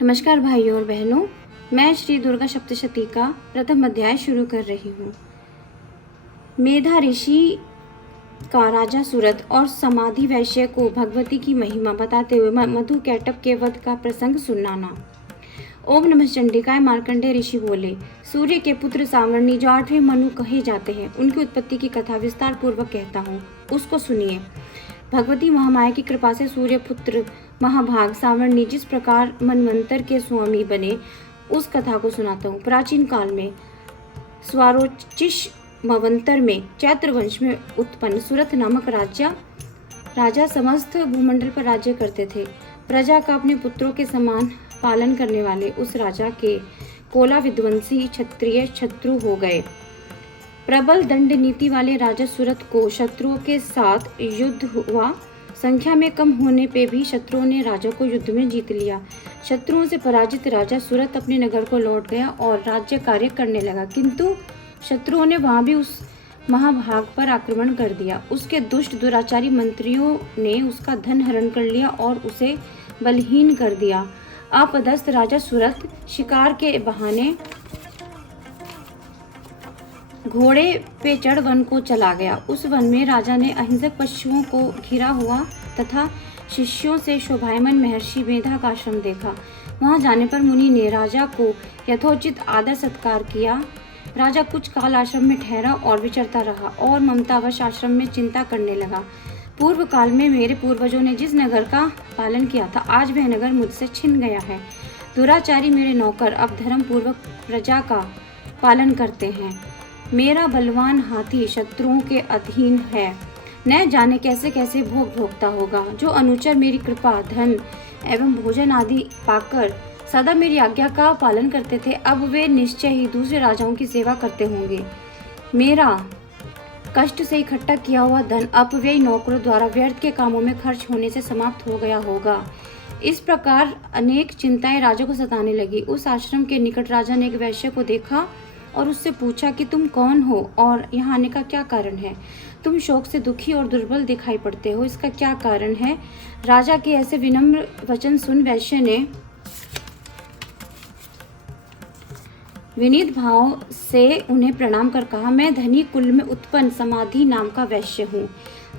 नमस्कार भाइयों और बहनों, मैं श्री दुर्गा सप्तशती का प्रथम अध्याय शुरू कर रही हूँ। मेधा ऋषि का राजा सूरत और समाधि वैश्य को भगवती की महिमा बताते हुए मधु कैटभ के वध का प्रसंग सुनाना। ओम नमः चंडिकाय। मार्कंडेय ऋषि बोले, सूर्य के पुत्र सावर्णी जो 8वें मनु कहे जाते हैं, उनकी उत्पत्ति की कथा विस्तार पूर्वक कहता हूँ, उसको सुनिए। भगवती महामाया की कृपा से सूर्य पुत्र महाभाग सावर्णी जिस प्रकार मनवंतर के स्वामी बने, उस कथा को सुनाता हूँ। प्राचीन काल में स्वारोचिष मवंतर में चैत्र वंश में उत्पन्न सूरत नामक राजा समस्त भूमंडल पर राज्य करते थे। प्रजा का अपने पुत्रों के समान पालन करने वाले उस राजा के कोला विध्वंसी क्षत्रिय शत्रु हो गए। प्रबल दंड नीति वाले राजा सूरत को शत्रुओं के साथ युद्ध हुआ। संख्या में कम होने पे भी शत्रुओं ने राजा को युद्ध में जीत लिया। शत्रुओं से पराजित राजा सूरत अपने नगर को लौट गया और राज्य कार्य करने लगा, किंतु शत्रुओं ने वहां भी उस महाभाग पर आक्रमण कर दिया। उसके दुष्ट दुराचारी मंत्रियों ने उसका धन हरण कर लिया और उसे बलहीन कर दिया। अपदस्थ राजा सूरत शिकार के बहाने घोड़े पे चढ़ वन को चला गया। उस वन में राजा ने अहिंसक पशुओं को घिरा हुआ तथा शिष्यों से शोभायमान महर्षि मेधा का आश्रम देखा। वहां जाने पर मुनि ने राजा को यथोचित आदर सत्कार किया। राजा कुछ काल आश्रम में ठहरा और विचरता रहा और ममतावश आश्रम में चिंता करने लगा। पूर्व काल में मेरे पूर्वजों ने जिस नगर का पालन किया था, आज वह नगर मुझसे छिन गया है। दुराचारी मेरे नौकर अब धर्म पूर्वक प्रजा का पालन करते हैं। मेरा बलवान हाथी शत्रुओं के अधीन है, न जाने कैसे कैसे भोग भोगता होगा। जो अनुचर मेरी कृपा, धन एवं भोजन आदि पाकर सदा मेरी आज्ञा का पालन करते थे, अब वे निश्चय ही दूसरे राजाओं की सेवा करते होंगे। मेरा कष्ट से इकट्ठा किया हुआ धन अपव्ययी नौकरों द्वारा व्यर्थ के कामों में खर्च होने से समाप्त हो गया होगा। इस प्रकार अनेक चिंताएं राजा को सताने लगी। उस आश्रम के निकट राजा ने एक वैश्य को देखा और उससे पूछा कि तुम कौन हो और यहाँ आने का क्या कारण है? तुम शोक से दुखी और दुर्बल दिखाई पड़ते हो, इसका क्या कारण है? राजा के ऐसे विनम्र वचन सुन वैश्य ने विनीत भाव से उन्हें प्रणाम कर कहा, मैं धनी कुल में उत्पन्न समाधि नाम का वैश्य हूँ।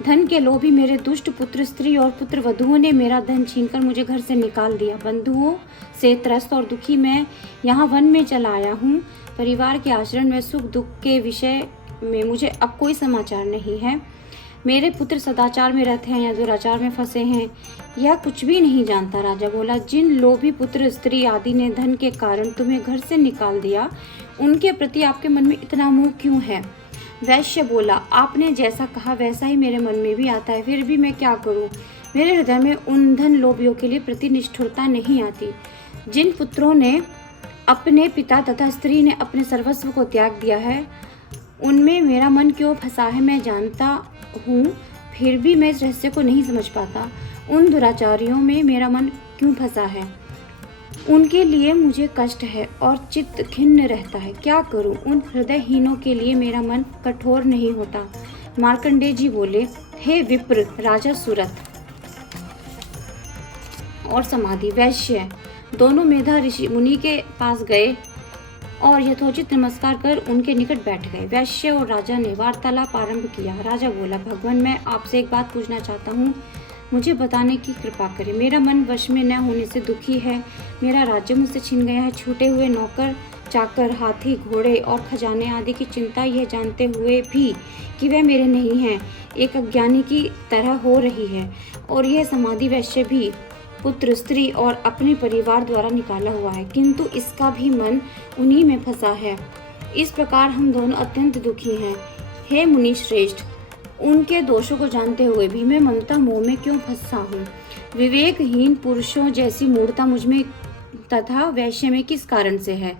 धन के लोभी मेरे दुष्ट पुत्र स्त्री और पुत्र वधुओं ने मेरा धन छीनकर मुझे घर से निकाल दिया। बंधुओं से त्रस्त और दुखी मैं यहाँ वन में चला आया हूँ। परिवार के आचरण में सुख दुख के विषय में मुझे अब कोई समाचार नहीं है। मेरे पुत्र सदाचार में रहते हैं या दुराचार में फंसे हैं, यह कुछ भी नहीं जानता। राजा बोला, जिन लोभी पुत्र स्त्री आदि ने धन के कारण तुम्हें घर से निकाल दिया, उनके प्रति आपके मन में इतना मोह क्यों है? वैश्य बोला, आपने जैसा कहा वैसा ही मेरे मन में भी आता है, फिर भी मैं क्या करूं? मेरे हृदय में उन धन लोभियों के लिए प्रति निष्ठुरता नहीं आती। जिन पुत्रों ने अपने पिता तथा स्त्री ने अपने सर्वस्व को त्याग दिया है, उनमें मेरा मन क्यों फंसा है मैं जानता हूँ, फिर भी मैं इस रहस्य को नहीं समझ पाता। उन दुराचारियों में मेरा मन क्यों फंसा है, उनके लिए मुझे कष्ट है और चित्त खिन्न रहता है। क्या करूं? उन हृदयहीनों के लिए मेरा मन कठोर नहीं होता। मार्कंडेय जी बोले, हे विप्र, राजा सूरत और समाधि वैश्य दोनों मेधा ऋषि मुनि के पास गए और यथोचित नमस्कार कर उनके निकट बैठ गए। वैश्य और राजा ने वार्तालाप आरंभ किया। राजा बोला, भगवान, मैं आपसे एक बात पूछना चाहता हूँ, मुझे बताने की कृपा करें। मेरा मन वश में न होने से दुखी है। मेरा राज्य मुझसे छिन गया है। छूटे हुए नौकर चाकर, हाथी घोड़े और खजाने आदि की चिंता यह जानते हुए भी कि वह मेरे नहीं हैं, एक अज्ञानी की तरह हो रही है। और यह समाधि वैश्य भी पुत्र स्त्री और अपने परिवार द्वारा निकाला हुआ है, किंतु इसका भी मन उन्हीं में फंसा है। इस प्रकार हम दोनों अत्यंत दुखी हैं। हे मुनि श्रेष्ठ, उनके दोषों को जानते हुए भी मैं ममता मोह में क्यों फंसा हूँ? विवेकहीन पुरुषों जैसी मूढ़ता मुझ में तथा वैश्य में किस कारण से है?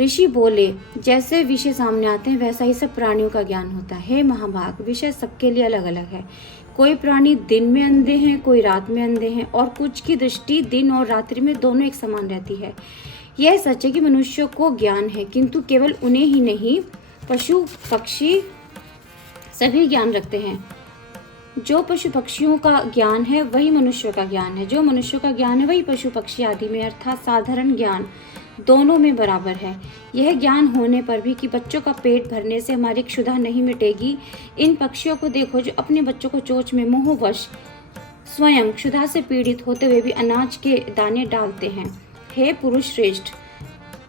ऋषि बोले, जैसे विषय सामने आते हैं वैसा ही सब प्राणियों का ज्ञान होता है। हे महाभाग, विषय सबके लिए अलग अलग है। कोई प्राणी दिन में अंधे हैं, कोई रात में अंधे हैं, और कुछ की दृष्टि दिन और रात्रि में दोनों एक समान रहती है। यह सच है कि मनुष्यों को ज्ञान है, किंतु केवल उन्हें ही नहीं, पशु पक्षी सभी ज्ञान रखते हैं। जो पशु पक्षियों का ज्ञान है वही मनुष्य का ज्ञान है, जो मनुष्य का ज्ञान है वही पशु पक्षी आदि में अर्थात साधारण ज्ञान दोनों में बराबर है। यह ज्ञान होने पर भी कि बच्चों का पेट भरने से हमारी क्षुधा नहीं मिटेगी। इन पक्षियों को देखो जो अपने बच्चों को चोंच में मोहवश स्वयं क्षुधा से पीड़ित होते हुए भी अनाज के दाने डालते हैं। हे पुरुष श्रेष्ठ,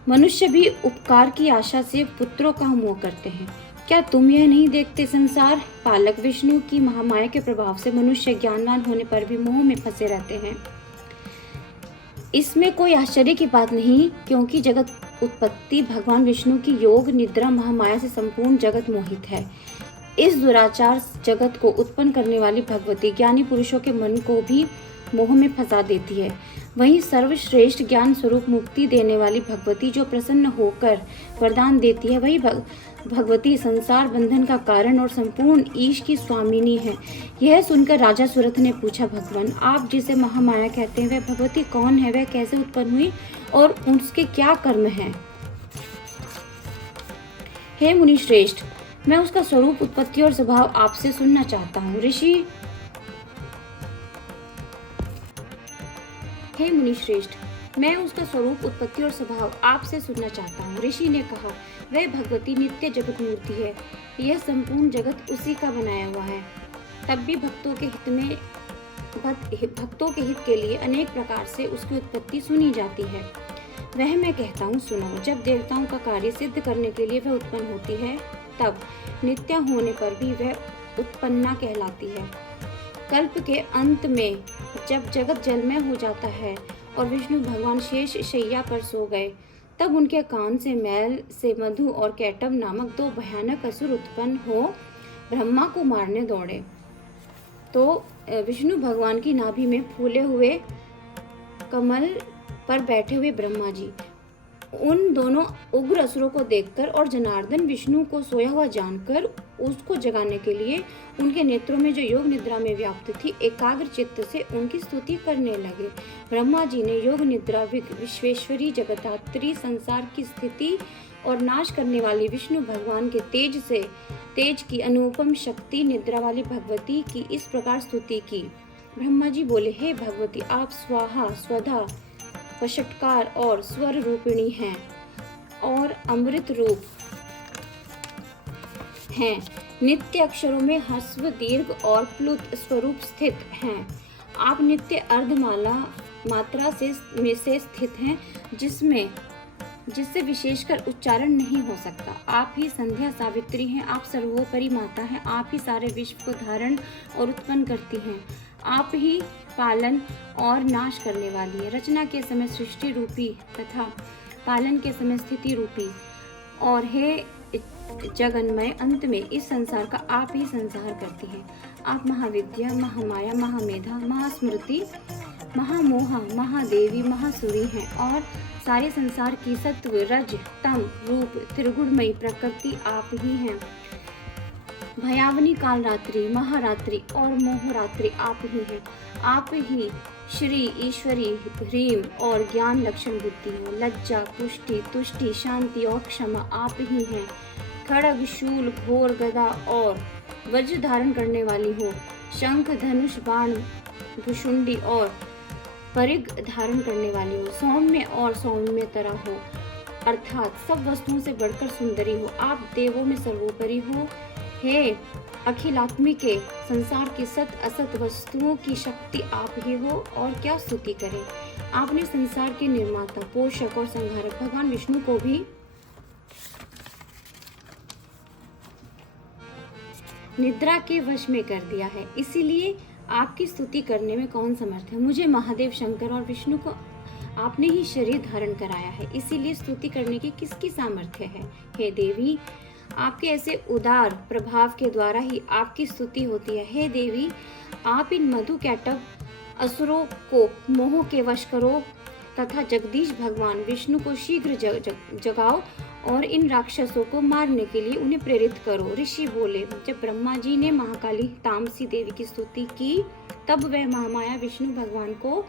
मनुष्य भी उपकार की आशा से पुत्रों का मोह करते हैं। क्या तुम यह नहीं देखते संसार पालक विष्णु की महामाया के प्रभाव से मनुष्य ज्ञानवान होने पर भी मोह में फंसे रहते हैं। इसमें कोई आश्चर्य की बात नहीं, क्योंकि जगत उत्पत्ति भगवान विष्णु की योग निद्रा महामाया से संपूर्ण जगत मोहित है। इस दुराचार जगत को उत्पन्न करने वाली भगवती ज्ञानी पुरुषों के मन को भी मोह में फंसा देती है। वहीं सर्वश्रेष्ठ ज्ञान स्वरूप मुक्ति देने वाली भगवती जो प्रसन्न होकर वरदान देती है, वही भगवती संसार बंधन का कारण और संपूर्ण ईश की स्वामिनी है। यह सुनकर राजा सुरथ ने पूछा, भगवान आप जिसे महामाया कहते हैं वह भगवती कौन है, वह कैसे उत्पन्न हुई और उसके क्या कर्म हैं? हे मुनि श्रेष्ठ, मैं उसका स्वरूप उत्पत्ति और स्वभाव आपसे सुनना चाहता हूँ। हे मुनि श्रेष्ठ, मैं उसका स्वरूप उत्पत्ति और स्वभाव आपसे सुनना चाहता हूँ। ऋषि ने कहा, वह भगवती नित्य जगत मूर्ति है, यह संपूर्ण जगत उसी का बनाया हुआ है। तब भी भक्तों के हित के लिए अनेक प्रकार से उसकी उत्पत्ति सुनी जाती है। वह मैं कहता हूँ सुनो। जब देवताओं का कार्य सिद्ध करने के लिए वह उत्पन्न होती है, तब नित्य होने पर भी वह उत्पन्ना कहलाती है। कल्प के अंत में जब जगत जलमय हो जाता है और विष्णु भगवान शेष शैया पर सो गए, तब उनके कान से मैल से मधु और कैटव नामक दो भयानक असुर उत्पन्न हो ब्रह्मा को मारने दौड़े। तो विष्णु भगवान की नाभि में फूले हुए कमल पर बैठे हुए ब्रह्मा जी उन दोनों उग्र असुरों को देखकर और जनार्दन विष्णु को सोया हुआ जानकर उसको जगाने के लिए उनके नेत्रों में जो योग निद्रा में व्याप्त थी एकाग्र चित्त से उनकी स्तुति करने लगे। ब्रह्मा जी ने योग निद्रा विश्वेश्वरी जगदात्री संसार की स्थिति और नाश करने वाली विष्णु भगवान के तेज की अनुपम शक्ति निद्रा वाली भगवती की इस प्रकार स्तुति की। ब्रह्मा जी बोले, हे भगवती आप स्वाहा स्वधा वषटकार और स्वर रूपिणी हैं और अमृत रूप हैं, नित्य अक्षरों में ह्रस्व दीर्घ और प्लुत स्वरूप स्थित हैं। आप नित्य अर्धमाला मात्रा से स्थित हैं, जिससे विशेषकर उच्चारण नहीं हो सकता। आप ही संध्या सावित्री हैं, आप सर्वोपरि माता हैं, आप ही सारे विश्व को धारण और उत्पन्न करती हैं। आप ही पालन और नाश करने वाली है, रचना के समय सृष्टि रूपी तथा पालन के समय स्थिति रूपी। और हे जगन्मय, अंत में इस संसार का आप ही संहार करती हैं। आप महाविद्या, महामाया, महामेधा, महास्मृति, महामोहा, महादेवी, महासुरी हैं और सारे संसार की सत्व रज तम रूप त्रिगुणमयी प्रकृति आप ही हैं। भयावनी कालरात्रि, महारात्रि और मोहरात्रि आप ही हैं। आप ही श्री ईश्वरी ह्रीम और ज्ञान लक्षण बुद्धि है। लज्जा, पुष्टि, तुष्टि, शांति और क्षमा आप ही हैं। खड़ग, शूल, घोर, गदा और वज्र धारण करने वाली हो। शंख, धनुष, बाण, भुशुंडी और परिग धारण करने वाली हो। सौम्य और सौम्यतरा हो, अर्थात सब वस्तुओं से बढ़कर सुंदरी हो। आप देवों में सर्वोपरि हो। हे अखिलात्मिके, संसार की सत असत वस्तुओं की शक्ति आप ही हो और क्या स्तुति करें। आपने संसार के निर्माता, पोषक और संहारक भगवान विष्णु को भी निद्रा के वश में कर दिया है, इसीलिए आपकी स्तुति करने में कौन समर्थ है। मुझे महादेव, शंकर और विष्णु को आपने ही शरीर धारण कराया है, इसीलिए स्तुति करने की किसकी सामर्थ्य है। हे देवी, आपके ऐसे उदार प्रभाव के द्वारा ही आपकी स्तुति होती है। हे देवी, आप इन मधु कैटव असुरों को मोह के वश करो तथा जगदीश भगवान विष्णु को शीघ्र जगाओ और इन राक्षसों को मारने के लिए उन्हें प्रेरित करो। ऋषि बोले, जब ब्रह्मा जी ने महाकाली तामसी देवी की स्तुति की, तब वह महामाया विष्णु भगवान को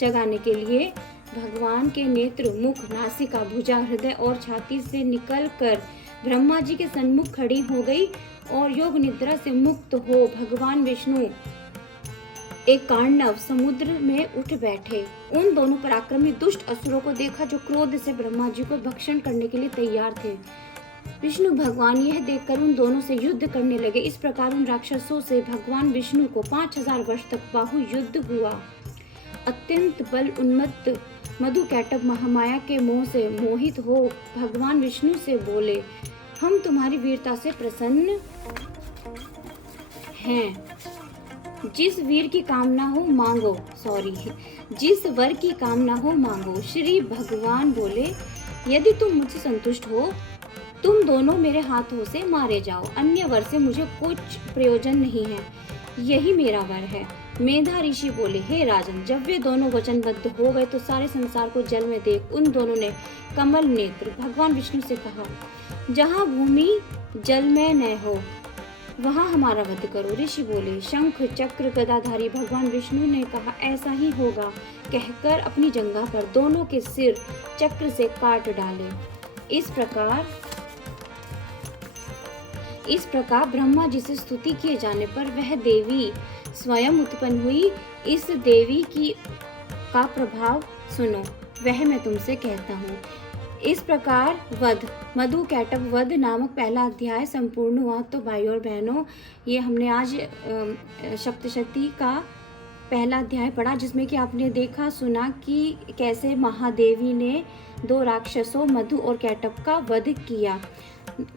जगाने के लिए भगवान के नेत्र, मुख, नासिका, भुजा, हृदय और छाती से निकल कर ब्रह्मा जी के सन्मुख खड़ी हो गई और योग निद्रा से मुक्त हो भगवान विष्णु एक कार्णव समुद्र में उठ बैठे। उन दोनों पराक्रमी दुष्ट असुरों को देखा जो क्रोध से ब्रह्मा जी को भक्षण करने के लिए तैयार थे। विष्णु भगवान यह देखकर उन दोनों से युद्ध करने लगे। इस प्रकार उन राक्षसों से भगवान विष्णु को 5000 वर्ष तक बाहु युद्ध हुआ। अत्यंत बल उन्मत्त मधुकैटभ महामाया के मोह से मोहित हो भगवान विष्णु से बोले, हम तुम्हारी वीरता से प्रसन्न हैं। जिस वीर की कामना हो मांगो, जिस वर की कामना हो मांगो। श्री भगवान बोले, यदि तुम मुझसे संतुष्ट हो तुम दोनों मेरे हाथों से मारे जाओ, अन्य वर से मुझे कुछ प्रयोजन नहीं है, यही मेरा वर है। मेधा ऋषि बोले, हे राजन, जब वे दोनों वचनबद्ध हो गए तो सारे संसार को जल में देख उन दोनों ने कमल नेत्र भगवान विष्णु से कहा, जहाँ भूमि जल में न हो वहाँ हमारा वध करो। ऋषि बोले, शंख चक्र गदाधारी भगवान विष्णु ने कहा, ऐसा ही होगा। कहकर अपनी जंघा पर दोनों के सिर चक्र से काट डाले। इस प्रकार ब्रह्मा जी से स्तुति किए जाने पर वह देवी स्वयं उत्पन्न हुई। इस देवी का प्रभाव सुनो, वह मैं तुमसे कहता हूँ। इस प्रकार मधुकैटभ वध नामक पहला अध्याय संपूर्ण हुआ। तो भाइयों और बहनों, ये हमने आज सप्तशती का पहला अध्याय पढ़ा, जिसमें कि आपने देखा सुना कि कैसे महादेवी ने 2 राक्षसों मधु और कैटभ का वध किया।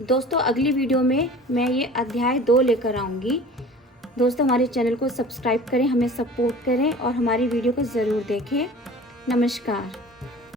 दोस्तों, अगली वीडियो में मैं ये अध्याय 2 लेकर आऊँगी। दोस्तों, हमारे चैनल को सब्सक्राइब करें, हमें सपोर्ट करें और हमारी वीडियो को ज़रूर देखें। नमस्कार।